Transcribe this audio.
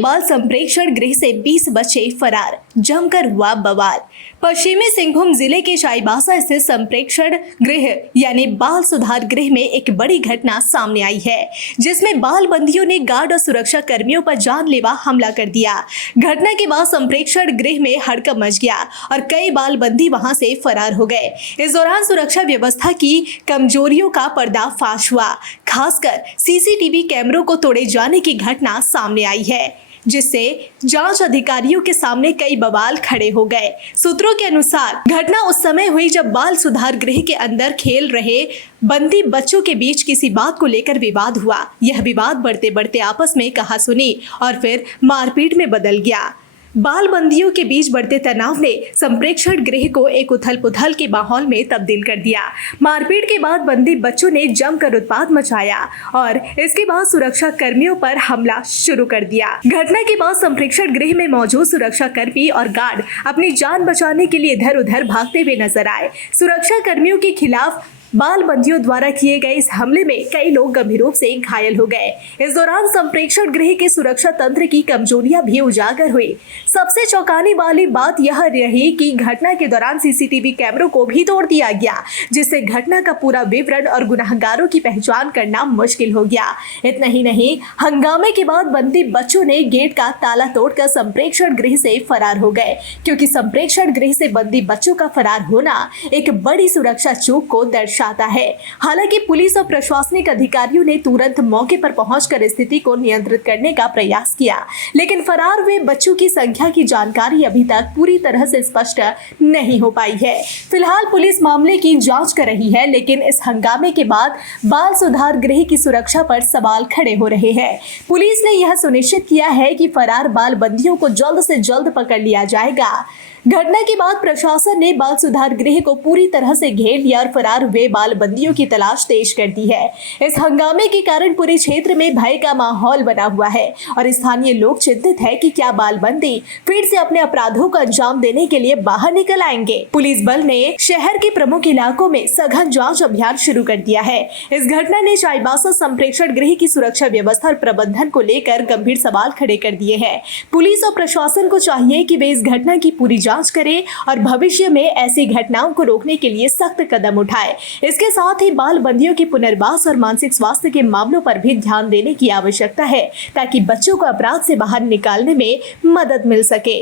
बाल संप्रेक्षण गृह से 20 बच्चे फरार, जमकर हुआ बवाल। पश्चिमी सिंहभूम जिले के चाईबासा स्थित संप्रेक्षण गृह यानी बाल सुधार गृह में एक बड़ी घटना सामने आई है, जिसमें बाल बंदियों ने गार्ड और सुरक्षा कर्मियों पर जानलेवा हमला कर दिया। घटना के बाद संप्रेक्षण गृह में हड़कंप मच गया और कई बाल बंदी वहां से फरार हो गए। इस दौरान सुरक्षा व्यवस्था की कमजोरियों का पर्दाफाश हुआ, खासकर सीसीटीवी कैमरों को तोड़े जाने की घटना सामने आई है, जिससे जांच अधिकारियों के सामने कई बवाल खड़े हो गए। सूत्रों के अनुसार घटना उस समय हुई जब बाल सुधार गृह के अंदर खेल रहे बंदी बच्चों के बीच किसी बात को लेकर विवाद हुआ। यह विवाद बढ़ते बढ़ते आपस में कहासुनी और फिर मारपीट में बदल गया। बाल बंदियों के बीच बढ़ते तनाव ने संप्रेक्षण गृह को एक उथल पुथल के माहौल में तब्दील कर दिया। मारपीट के बाद बंदी बच्चों ने जमकर उत्पात मचाया और इसके बाद सुरक्षा कर्मियों पर हमला शुरू कर दिया। घटना के बाद संप्रेक्षण गृह में मौजूद सुरक्षा कर्मी और गार्ड अपनी जान बचाने के लिए इधर उधर भागते हुए नजर आए। सुरक्षा कर्मियों के खिलाफ बाल बंदियों द्वारा किए गए इस हमले में कई लोग गंभीर रूप से घायल हो गए। इस दौरान संप्रेक्षण गृह के सुरक्षा तंत्र की कमजोरियां भी उजागर हुई। सबसे चौंकाने वाली बात यह रही कि घटना के दौरान सीसीटीवी कैमरों को भी तोड़ दिया गया, जिससे घटना का पूरा विवरण और गुनहगारों की पहचान करना मुश्किल हो गया। इतना ही नहीं, हंगामे के बाद बंदी बच्चों ने गेट का ताला तोड़कर संप्रेक्षण गृह से फरार हो गए, क्योंकि संप्रेक्षण गृह से बंदी बच्चों का फरार होना एक बड़ी सुरक्षा चूक को दर्शाता है। हालांकि पुलिस और प्रशासनिक अधिकारियों ने तुरंत मौके पर पहुंचकर स्थिति को नियंत्रित करने का प्रयास किया, लेकिन फरार हुए बच्चों की संख्या की जानकारी अभी तक पूरी तरह से स्पष्ट नहीं हो पाई है। फिलहाल पुलिस मामले की जांच कर रही है, लेकिन इस हंगामे के बाद बाल सुधार गृह की सुरक्षा पर सवाल खड़े हो रहे हैं। पुलिस ने यह सुनिश्चित किया है कि फरार बाल बंदियों को जल्द से जल्द पकड़ लिया जाएगा। घटना के बाद प्रशासन ने बाल सुधार गृह को पूरी तरह से घेर लिया और फरार हुए बाल बंदियों की तलाश तेज कर दी है। इस हंगामे के कारण पूरे क्षेत्र में भय का माहौल बना हुआ है और स्थानीय लोग चिंतित है कि क्या बाल बंदी फिर से अपने अपराधों को अंजाम देने के लिए बाहर निकल आएंगे। पुलिस बल ने शहर के प्रमुख इलाकों में सघन जाँच अभियान शुरू कर दिया है। इस घटना ने चाईबासा संप्रेक्षण गृह की सुरक्षा व्यवस्था और प्रबंधन को लेकर गंभीर सवाल खड़े कर दिए हैं। पुलिस और प्रशासन को चाहिए कि वे इस घटना की पूरी जांच करें और भविष्य में ऐसी घटनाओं को रोकने के लिए सख्त कदम उठाए। इसके साथ ही बाल बंदियों के पुनर्वास और मानसिक स्वास्थ्य के मामलों पर भी ध्यान देने की आवश्यकता है, ताकि बच्चों को अपराध से बाहर निकालने में मदद मिल सके।